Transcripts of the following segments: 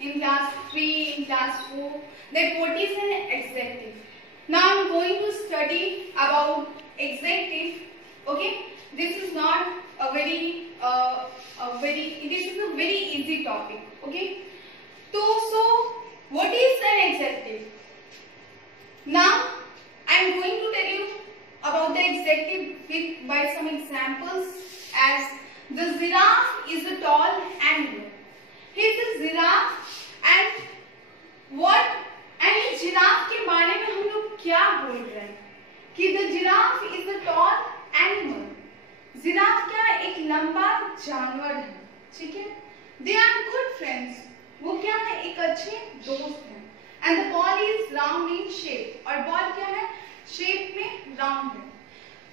in class 3, in class 4, that what is an adjective. Now I am going to study about adjective. Okay, this is not a very this is a very easy topic. Okay, so what is an adjective? Now I am going to tell you about the adjective by some examples. As the giraffe is a tall animal. He is a giraffe and what? And giraffe के बारे में हम लोग क्या बोल रहे हैं कि the giraffe is a tall animal. Giraffe क्या है? एक लंबा जानवर है. ठीक है. They are good friends. वो क्या है? एक अच्छे दोस्त हैं. And the ball is round in shape. और बॉल क्या है? शेप में राउंड है.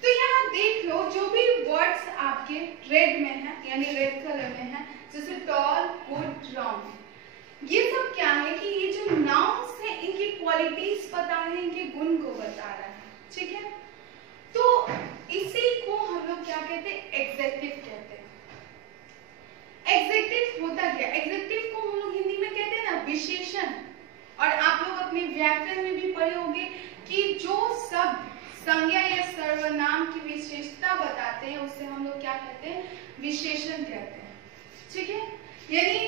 तो यहाँ देख लो जो भी वर्ड्स आपके रेड में है यानी रेड कलर में है, जैसे टॉल, गुड, राउंड, ये सब क्या है कि ये जो नाउन्स है इनकी क्वालिटीज बता रहे हैं, इनके गुण को बता रहा है. ठीक है. तो इसी को हम लोग क्या कहते हैं? एडजेक्टिव कहते हैं. एडजेक्टिव होता क्या? एडजेक्टिव को हम लोग हिंदी में कहते हैं ना विशेषण. और आप लोग अपने व्याकरण में भी पढ़े होंगे कि जो शब्द संज्ञा या सर्वनाम की विशेषता बताते हैं उससे हम लोग क्या कहते हैं? विशेषण कहते हैं. ठीक है. यानी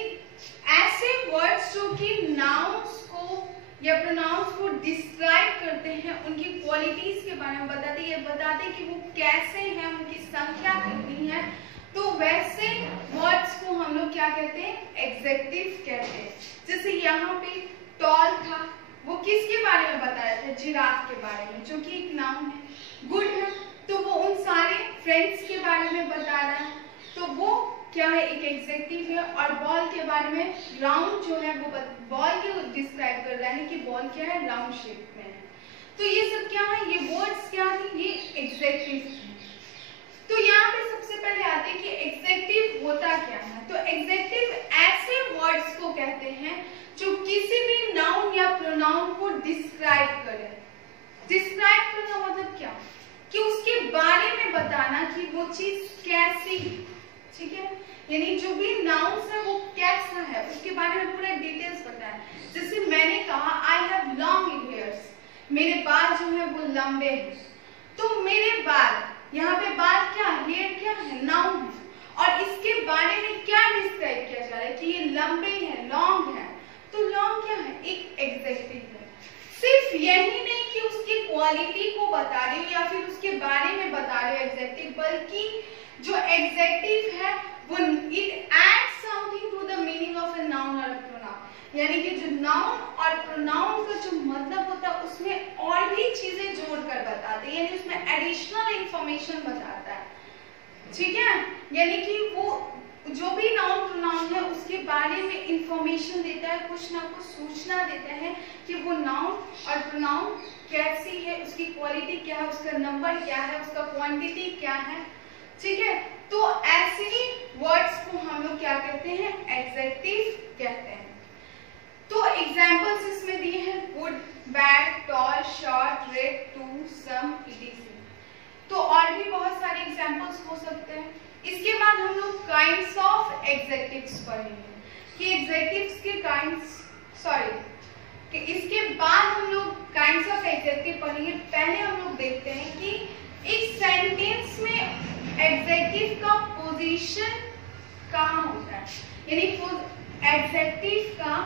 ऐसे वर्ड्स जो कि नाउन्स को या प्रोनाउंस को डिस्क्राइब करते हैं, उनकी क्वालिटीज के बारे में बताते हैं, ये बताते हैं कि वो कैसे हैं, उनकी संख्या कितनी है. तो वैसे वर्ड्स को हम लोग क्या कहते हैं? एडजेक्टिव कहते हैं. जैसे यहाँ पे टॉल था, वो किसके बारे में बता रहे थे? जिराफ के बारे में, जो कि एक नाउन है. गुड है तो वो उन सारे फ्रेंड्स के बारे में बता रहा है, तो वो क्या है? एक एडजेक्टिव है. और बॉल के बारे में, राउंड जो है वो बॉल को डिस्क्राइब कर रहा है कि बॉल क्या है? राउंड शेप में है. तो ये सब क्या है? ये वर्ड्स क्या है? ये एडजेक्टिव है. तो यहाँ पे सबसे पहले आते हैं कि एडजेक्टिव होता क्या है. तो एडजेक्टिव ऐसे वर्ड्स को कहते हैं जो किसी भी नाउन या प्रोनाउन को डिस्क्राइब करे. डिस्क्राइब करना मतलब क्या? कि उसके बारे में बताना कि वो चीज कैसी है. ठीक है. यानी जो भी नाउन्स है वो कैसा है उसके बारे में पूरा डिटेल्स बताए. जैसे मैंने कहा आई हैव लॉन्ग हेयर्स, मेरे बाल जो है वो लंबे हैं. तो मेरे बाल, यहाँ पे बाल क्या? हेयर क्या है? नाउन है. और इसके बारे में क्या डिस्क्राइब किया जा रहा है कि ये लंबे हैं, लॉन्ग है. तो लॉन्ग क्या है? एक एडजेक्टिव है. सिर्फ यही नहीं कि उसकी क्वालिटी को बता रही हो या फिर उसके बारे में बता रही हो एडजेक्टिव, बल्कि जो एडजेक्टिव है वो it adds something to the meaning of a noun और प्रोनाउन. यानी कि जो नाउन और प्रोनाउन का जो मतलब होता है उसमें और भी चीजें जोड़कर बताते हैं, यानी उसमें एडिशनल इंफॉर्मेशन बताता है. ठीक है. यानी कि वो जो भी नाउन प्रोनाउन है उसके बारे में इंफॉर्मेशन देता है, कुछ ना कुछ सूचना देता है कि वो नाउन और प्रोनाउन कैसी है, उसकी क्वालिटी क्या है, उसका नंबर क्या है, उसका क्वांटिटी क्या है. ठीक है. तो ऐसे ही वर्ड्स को हम लोग क्या कहते हैं? एडजेक्टिव कहते हैं. तो एग्जांपल्स इसमें दिए हैं good, bad, tall, short, red, two, some, etc. तो और भी बहुत सारे एग्जांपल्स हो सकते हैं. इसके बाद हम लोग काइंड्स ऑफ एडजेक्टिव्स पढ़ेंगे कि एडजेक्टिव्स के काइंड्स कि इसके बाद हम लोग काइंड्स ऑफ एडजेक्टिव पढ़ेंगे. पहले हम लोग देखते हैं कि एक सेंटेंस में एडजेक्टिव का पोजीशन कहाँ होता है, यानी एडजेक्टिव का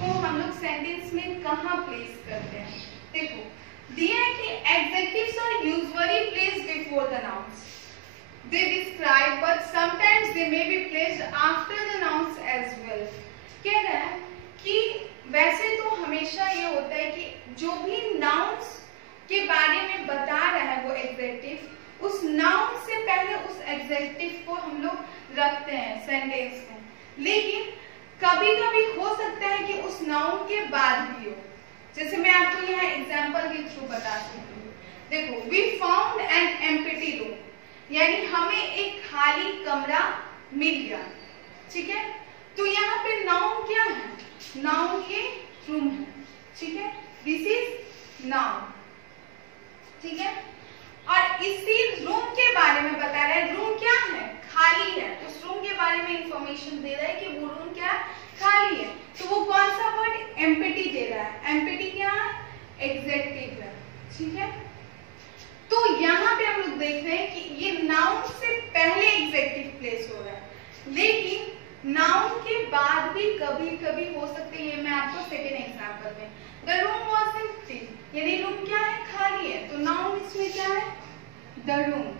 को हम लोग सेंटेंस में कहाँ प्लेस करते हैं. देखो दिया है कि adjectives are usually placed before the nouns. They describe, but sometimes they may be placed after the nouns as well. कह रहा है कि वैसे तो हमेशा ये होता है कि जो भी nouns के बारे में बता रहा है वो एडजेक्टिव, उस नाउन से पहले उस एडजेक्टिव को हम लोग रखते हैं सेंटेंस में. लेकिन कभी कभी हो सकता है कि उस नाउन के बाद भी हो. जैसे मैं आपको यहाँ एग्जांपल के थ्रू बता सकती हूँ. देखो we found an empty room, यानी हमें एक खाली कमरा मिल गया. ठीक है. तो यहाँ पे नाउन क्या है? नाउन ये रूम है. ठीक है. This is noun. ठीक है. और इसी रूम के बारे में बता रहा है. रूम क्या है? खाली है. उस रूम के बारे में इंफॉर्मेशन दे रहा है कि वो रूम क्या खाली है. तो वो कौन कभी हो सकती है। मैं आपको सेकेंड एग्जांपल में, द रूम वाज एम्प्टी, यानी रूम क्या है, खाली है, तो नाउन इसमें क्या है, द रूम,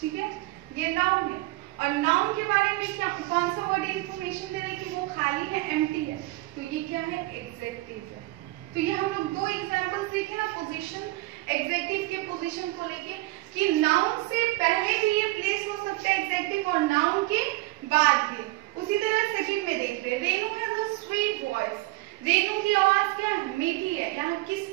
ठीक है, ये नाउन है। और नाउन के बारे में क्या, कौन सा वर्ड इंफॉर्मेशन दे रहे हैं कि वो खाली है, एम्प्टी है, तो ये क्या है, एग्जेक्टिव है। तो ये हम लोग दो एग्जांपल्स देखे ना, पोजीशन, एग्जेक्टिव के पोजीशन को लेके, कि नाउन से पहले भी ये प्लेस हो सकता है एग्जेक्टिव और नाउन के बाद भी। उसी तरह सेकंड में देख रहे, Renu has a sweet voice, Renu की आवाज क्या है, मीठी है। यहाँ किस,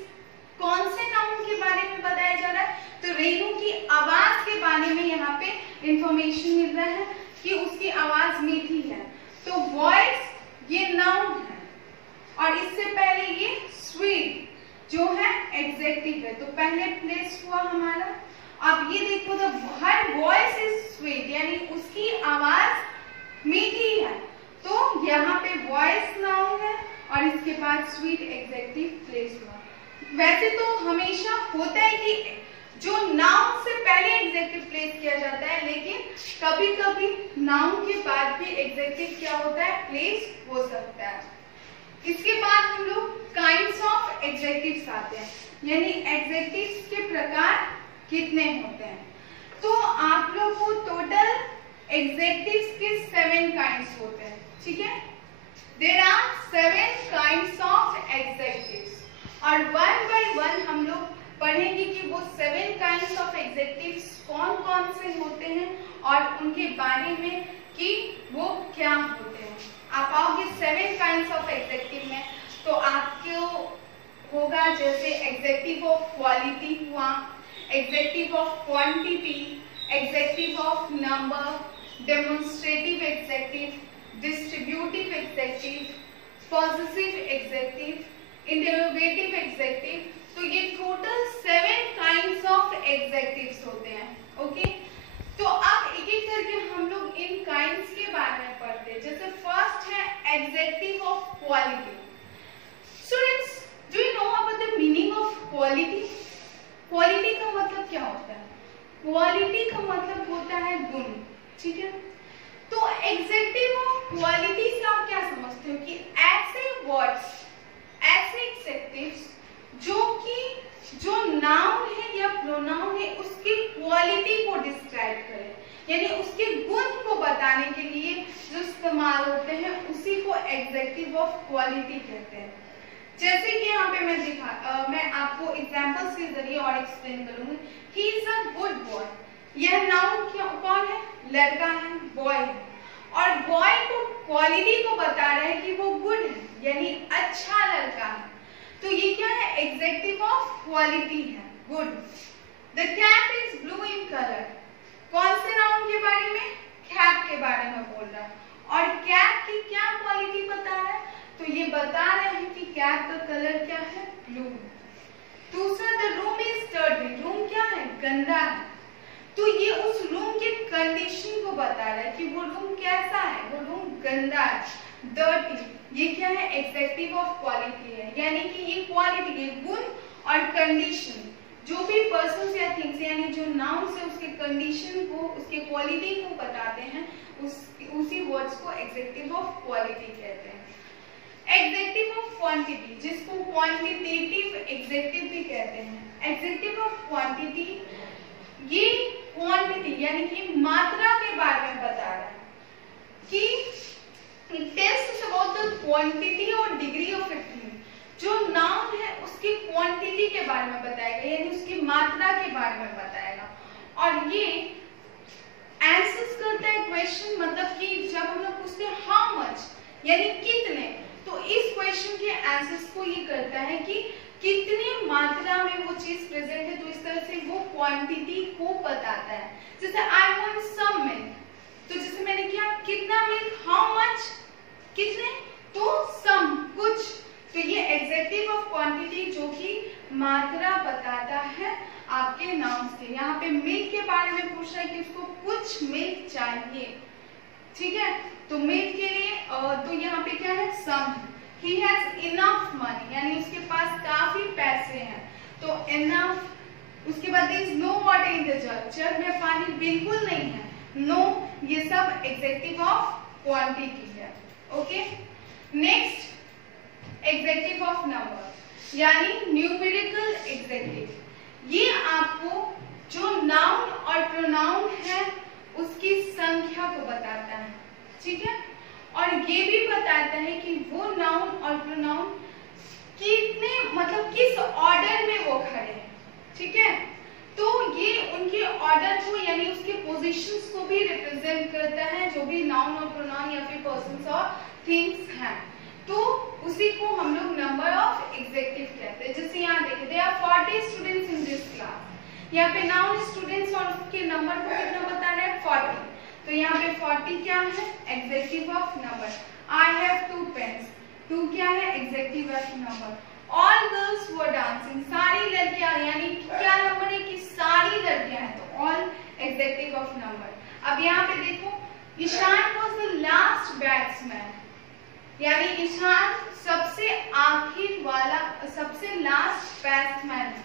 कौन से नाउन के बारे में बताया जा रहा है, तो रेनू की आवाज के बारे में यहाँ पे इंफॉर्मेशन मिल रहा है कि उसकी आवाज मीठी है। तो वॉइस ये नाउन है और इससे पहले ये स्वीट जो है एग्जेक्टिव है, तो पहले प्लेस हुआ हमारा। अब ये देखो, the her voice is sweet, यानी उसकी आवाज मीठी है, तो यहाँ पे वॉइस नाउन है और इसके बाद स्वीट एग्जेक्टिव प्लेस हुआ। वैसे तो हमेशा होता है कि जो नाउन से पहले एग्जेक्टिव प्लेस किया जाता है, लेकिन कभी कभी नाउन के बाद भी एग्जेक्टिव क्या होता है, प्लेस हो सकता है। इसके बाद हम लोग काइंड्स ऑफ एग्जेक्टिव्स आते हैं, यानी एग्जेक्टिव्स के प्रकार कितने होते हैं। तो आप लोग को टोटल एग्जेक्टिव्स के 7 काइंड्स होते हैं, ठीक है। देयर आर 7 काइंड्स ऑफ एग्जेक्टिव्स और वन बाय वन हम लोग पढ़ेंगे कि वो 7 काइंड्स ऑफ एग्जेक्टिव्स कौन कौन से होते हैं और उनके बारे में कि वो क्या होते हैं। आप आओगे 7 काइंड्स ऑफ एग्जेक्टिव में, तो आपको होगा जैसे एग्जेक्टिव ऑफ क्वालिटी हुआ, executive of quantity, executive of number, demonstrative executive, distributive executive, positive executive, interrogative executive. तो ये टोटल 7 काइंड्स ऑफ एग्जेक्टिव्स होते हैं, ओके। तो अब एक एक करके हम लोग इन काइंड्स के बारे में पढ़ते हैं। जैसे फर्स्ट है adjective of quality. Students, do you know about the meaning of quality? Quality का मतलब क्या होता है? क्वालिटी का मतलब होता है गुण, ठीक है। तो एग्जेक्टिव ऑफ क्वालिटी से आप क्या समझते हो कि ऐसे वर्ड्स, ऐसे एग्जेक्टिव्स जो नाउन है या प्रोनाउन है उसकी क्वालिटी को डिस्क्राइब करें, यानी उसके गुण को बताने के लिए जो इस्तेमाल होते हैं उसी को एग्जेक्टिव ऑफ क्वालिटी कहते हैं। जैसे कि यहाँ पे मैं आपको एग्जांपल्स के जरिए और एक्सप्लेन करूंगी। He is a good boy, यह नाउन कौन है, लड़का है, बॉय है, और बॉय को क्वालिटी को बता रहा है कि वो गुड है, यानी अच्छा लड़का है। तो ये क्या है, एग्जेक्टिव ऑफ क्वालिटी है, good. The cap is blue in colour, कौन से नाउन के बारे में, कैप के बारे में बोल रहा है, और कैप की क्या क्वालिटी बता रहा है, तो ये बता रहे हैं कि कैप का कलर क्या है, ब्लू। दूसरा, the room is dirty, room क्या है, गंदा है, तो ये उस रूम के कंडीशन को बता रहा है कि वो रूम कैसा है, वो रूम गंदा है, डर्टी। ये क्या है, एग्जेक्टिव ऑफ क्वालिटी है, यानी कि ये क्वालिटी के गुण और कंडीशन, जो भी पर्सन या थिंग्स, यानी जो नाउन से उसके कंडीशन को, उसके क्वालिटी को बताते हैं, उसी वर्ड्स को एग्जेक्टिव ऑफ क्वालिटी कहते हैं। एग्जेक्टिव ऑफ क्वांटिटी, जिसको क्वांटिटेटिव एग्जेक्टिव भी कहते हैं। एग्जेक्टिव ऑफ क्वांटिटी, ये क्वांटिटी यानी कि मात्रा के बारे में बता रहा है कि it tells us about the quantity और degree of a thing। जो नाउन है उसकी क्वांटिटी के बारे में बताएगा, यानी उसकी मात्रा के बारे में बताएगा। और ये आंसर्स करता है क्वेश्चन, मतलब कि जब हम लोग पूछते हैं हाउ मच यानी कितने, तो इस क्वेश्चन के आंसर्स को ये करता है कि कितनी मात्रा में वो चीज प्रेजेंट है, तो इस तरह से वो क्वांटिटी को बताता है। जैसे आई वांट सम मिल्क, तो जैसे मैंने किया कितना मिल्क, हाउ मच, कितने, तो सम, कुछ। तो ये एग्जेक्टिव ऑफ क्वांटिटी जो कि मात्रा बताता है आपके नाउन से। यहाँ पे मिल्क के बारे में पूछ रहा है कि उसको कुछ मिल्क चाहिए, ठीक है। तो मिल्क के लिए तो यहाँ पे क्या है, सम। ही हैज इनफ मनी, यानी उसके पास काफी पैसे हैं, तो इनफ। उसके बाद there is no water in the jug, jug में पानी बिल्कुल नहीं है, नो। ये सब एग्जेक्टिव ऑफ क्वांटिटी है, okay. Next, adjective of number यानी न्यूमेरिकल एग्जेक्टिव। ये आपको जो नाउन और प्रोनाउन है उसकी संख्या को बताता है, ठीक है, और ये भी बताता है कि वो नाउन और प्रोनाउन कितने मतलब किस ऑर्डर में वो खड़े हैं, ठीक है। तो ये उनके ऑर्डर को यानी उसके पोजीशंस को भी रिप्रेजेंट करता है, जो भी नाउन और प्रोनाउन या फिर पर्सन्स और थिंग्स हैं। तो उसी को हम लोग नंबर ऑफ एग्जेक्टिव कहते हैं। जैसे यहाँ देखिए there are 40 students in this class. यहाँ पे नाउन स्टूडेंट्स और उसके नंबर को कितना बता रहा है 40। तो यहाँ पे 40 क्या है adjective of number. I have 2 pens, 2 क्या है adjective of number. All girls were dancing, सारी लड़कियां यानी क्या नंबर है कि सारी लड़कियां हैं, तो ऑल एग्जेक्टिव ऑफ नंबर। अब यहाँ पे देखो Ishan was the last batsman, यानी ईशान सबसे आखिर वाला सबसे लास्ट बैट्समैन है।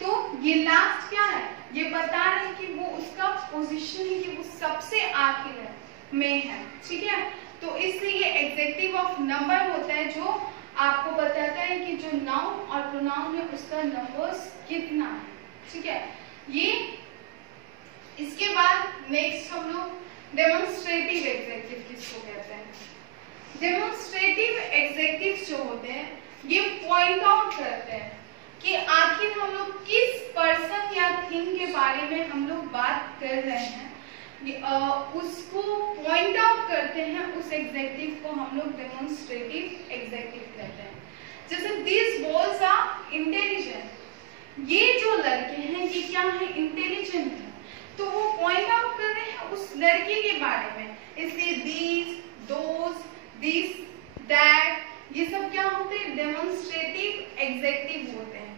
तो ये लास्ट क्या है, ये बता रहे हैं कि वो उसका पोजीशन है कि वो सबसे आखिर में है, ठीक है। तो इसलिए ये एग्जेक्टिव ऑफ नंबर होता है जो आपको बताता है कि जो नाउन और प्रोनाउन है उसका नंबर्स कितना है, ठीक है। ये इसके बाद नेक्स्ट हम लोग डेमोन्स्ट्रेटिव एग्जेक्टिव किसको कहते हैं। डेमोन्स्ट्रेटिव एग्जेक्टिव जो होते हैं ये पॉइंट आउट करते हैं कि आखिर हम लोग किस पर्सन या थिंग के बारे में हम लोग बात कर रहे हैं, उसको पॉइंट आउट करते हैं। उस एग्जेक्टिव को हम लोग डेमोन्स्ट्रेटिव एग्जेक्टिव कहते हैं। जैसे दिस बॉयज आर इंटेलिजेंट, ये जो लड़के हैं ये क्या है इंटेलिजेंट है, तो वो पॉइंट आउट कर रहे हैं उस लड़के के बारे में। इसलिए दीज, दोज, दिस, दैट ये सब क्या होते हैं डेमोन्स्ट्रेटिव एग्जेक्टिव होते हैं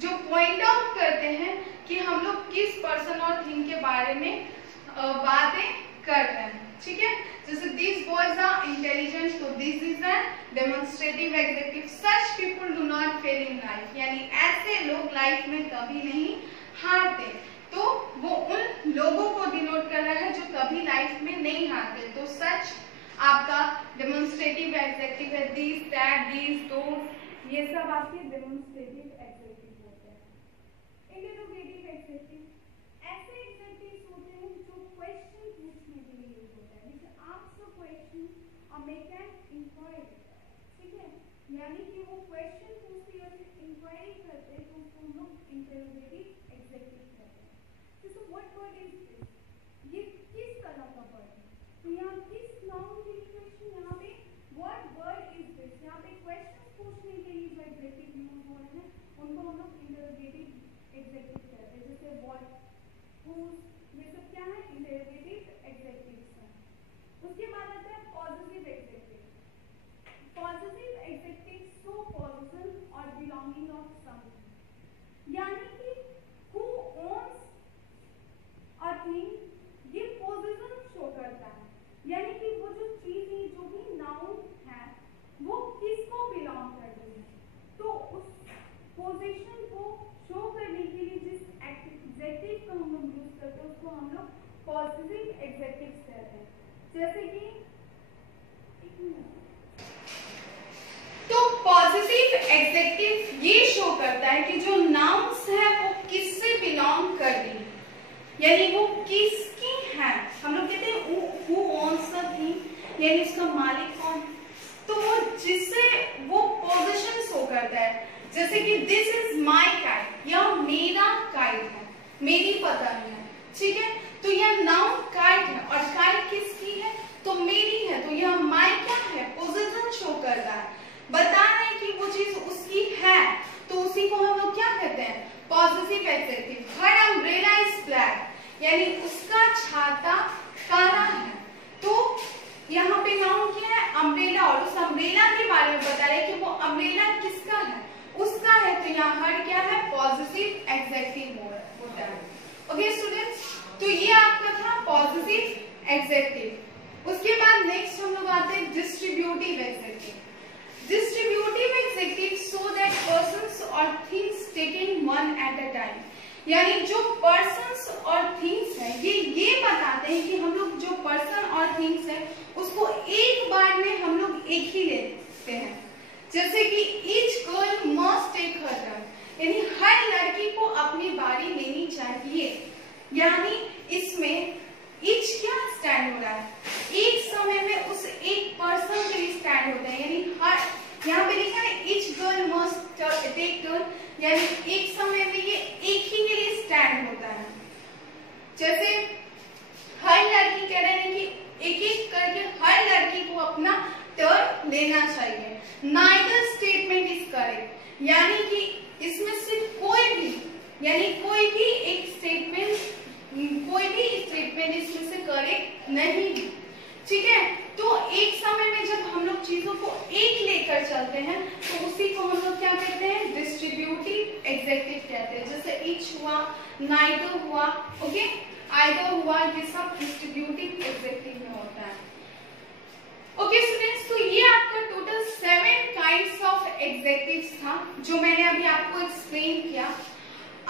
जो पॉइंट आउट करते हैं कि हम लोग किस पर्सन और थिंग के बारे में बातें कर रहे हैं, ठीक है। जैसे दिस बॉयज आर इंटेलिजेंट, तो this is an demonstrative executive. Such people do not fail in life, यानी ऐसे लोग लाइफ में कभी नहीं हारते, तो वो उन लोगों को डिनोट कर रहा है जो कभी लाइफ में नहीं हारते। तो सच आपका डेमोन्स्ट्रेटिव एग्जेक्टिव है। दिस, दैट, दिस, दोज ये सब आपके डेमोन्स्ट्रेटिव एग्जेक्टिव होते हैं। इंटरोगेटिव एग्जेक्टिव ऐसे एग्जेक्टिव्स होते हैं जो क्वेश्चन पूछने के लिए यूज होता है। जैसे आस्क अ क्वेश्चन और मेक एन इंक्वायरी, ठीक है, यानी कि वो क्वेश्चन पूछते हैं और इंक्वायरी करते हैं, तो उसको हम लोग इंटरोगेटिव एग्जेक्टिव कहते हैं। जैसे व्हाट वर्ड इज दिस, ये किस तरह का वर्ड है, तो यहाँ किस नाउन के लिए क्वेश्चन, यहाँ पे व्हाट वर्ड इज दिस, यहाँ पे क्वेश्चन पूछने के लिए जो एग्जेक्टिव यूज हो रहे हैं उनको हम लोग इंटरोगेटिव एग्जेक्टिव कहते हैं। जैसे व्हाट, whose, ये सब क्या है इंटरोगेटिव एग्जेक्टिव्स हैं। उसके बाद आता है positive executive. Positive executive show position और बिलोंगिंग ऑफ समथिंग, यानी कि who owns a thing, ये पोजीशन शो करता है, यानी कि वो जो चीज है जो भी नाउन है वो किसको बिलोंग करती है, तो उस पोजीशन को शो करने के लिए जिस एग्जेक्टिव को हम लोग यूज करते हैं उसको हम लोग पॉजिटिव एग्जेक्टिव्स कहते हैं। जैसे कि तो पॉजिटिव एग्जेक्टिव ये शो करता है कि जो नाउन्स है वो किससे बिलोंग कर रही है, यानी वो किसकी है। हम लोग कहते हैं who owns the thing, यानी उसका मालिक कौन, तो वो जिससे वो पोजीशन शो करता है। जैसे कि दिस इज माई काइट, यह मेरा काइट है, मेरी पतंग है, ठीक है। तो यह नाउन काइट है और काइट किसकी है, तो मेरी है, तो यह माई क्या है पोजीशन शो कर रहा है, बता रहे हैं कि वो चीज उसकी है, तो उसी को हम लोग क्या कहते हैं positive executive. Her umbrella is black, यानी उसका छाता काला है, तो यहाँ पे नाउन क्या है अम्ब्रेला, और उस अम्ब्रेला के बारे में बता रहे कि वो अम्ब्रेला किसका है उसका है, तो यहाँ हर क्या है पॉजिटिव एग्जेक्टिव होता है। ओके स्टूडेंट्स, तो ये आपका था पॉजिटिव एग्जेक्टिव। उसके बाद नेक्स्ट हम लोग आते हैं distributive adjective. Distributive adjective so that persons और things taken one at a time, यानी जो पर्सन्स और थिंग्स है ये बताते हैं कि हम लोग जो पर्सन और थिंग्स है उसको एक बार में हम लोग एक ही लेते हैं। जैसे कि each girl must take her turn, यानी हर लड़की को अपनी बारी लेनी चाहिए। यानी इसमें ईच क्या स्टैंड हो रहा है, एक समय में उस एक पर्सन के लिए स्टैंड होता है, यानी हर यहाँ पे लिखा है each girl must take turn, यानी एक समय में ये एक ही के लिए स्टैंड होता है। जैसे हर लड़की कह रहे हैं कि एक एक करके हर लड़की को अपना टर्न लेना चाहिए। नाइदर स्टेटमेंट इज करेक्ट, यानी कि इसमें से कोई भी, यानी कोई भी स्टेटमेंट इसमें से करेक्ट नहीं है। ठीक है, तो एक समय में जब हम लोग चीजों को एक लेकर चलते हैं तो उसी को हम लोग क्या कहते हैं, डिस्ट्रीब्यूटिव एग्जेक्टिव कहते हैं। जैसे ईच हुआ, नाइदर हुआ, ओके, आइदर हुआ, ये सब डिस्ट्रीब्यूटिव एग्जेक्टिव में होता है। ओके स्टूडेंट्स, तो ये आपका टोटल 7 काइंड्स ऑफ एग्जेक्टिव्स था जो मैंने अभी आपको एक्सप्लेन किया।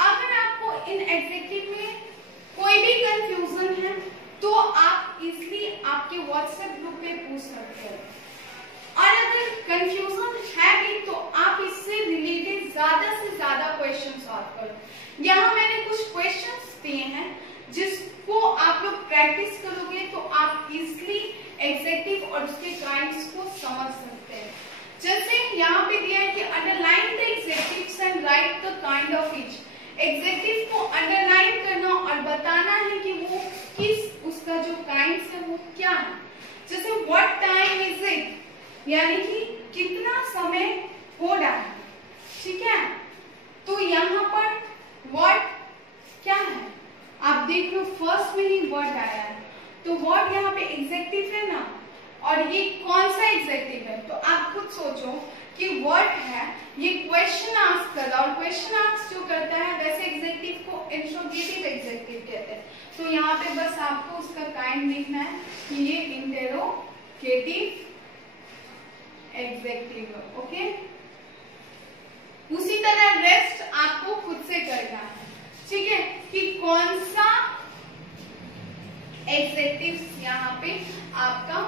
अगर आपको इन एग्जेक्टिव में कोई भी कंफ्यूजन है तो आप इजली आपके व्हाट्सएप ग्रुप पे पूछ सकते हो, और अगर कंफ्यूजन है भी तो आप इससे रिलेटेड ज्यादा से ज्यादा क्वेश्चन सॉल्व करो। यहाँ मैंने कुछ क्वेश्चंस दिए हैं जिसको आप लोग प्रैक्टिस करोगे तो आप इजली एग्जेक्टिव और उसके काइंड्स को समझ सकते हैं। जैसे यहाँ पे दिया है कि underline the adjectives and write the kind of each. Adjective को अंडरलाइन करना और बताना है कि वो किस, उसका जो काइंड्स है वो क्या है। जैसे व्हाट टाइम इज इट, यानी कि कितना समय हो रहा है। ठीक है, तो यहाँ पर व्हाट क्या है, आप देख लो फर्स्ट में ही वर्ड आया है, तो व्हाट यहाँ पे एग्जेक्टिव है ना, और ये कौन सा एग्जेक्टिव है, तो आप खुद सोचो कि व्हाट है, ये क्वेश्चन आस्क कर रहा है, और क्वेश्चन आस्क जो करता है वैसे एग्जेक्टिव को इंट्रोगेटिव एग्जेक्टिव कहते हैं। तो यहाँ पे बस आपको उसका काइंड लिखना है कि ये इंटेरोगेटिव एग्जेक्टिव है। ओके, उसी तरह रेस्ट आपको खुद से करना है। ठीक है, कि कौन सा एग्जेक्टिव यहाँ पे आपका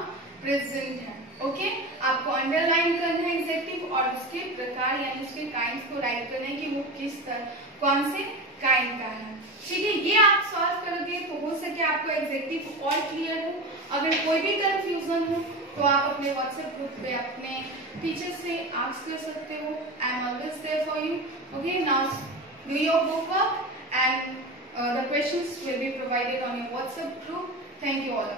प्रेजेंट है। ओके, आपको अंडरलाइन करना है एग्जेक्टिव और उसके प्रकार यानी उसके काइंड्स को राइट करना है कि वो किस तरह, कौन से काइंड का है। ठीक है, ये आप सॉल्व करोगे तो हो सके आपको एग्जेक्टिव और क्लियर हो। अगर कोई भी कंफ्यूजन हो तो आप अपने व्हाट्सएप ग्रुप पे अपने टीचर से आस्क कर सकते हो। I am always there for you. Okay, now do your homework and the questions will be provided on your WhatsApp group. Thank you all.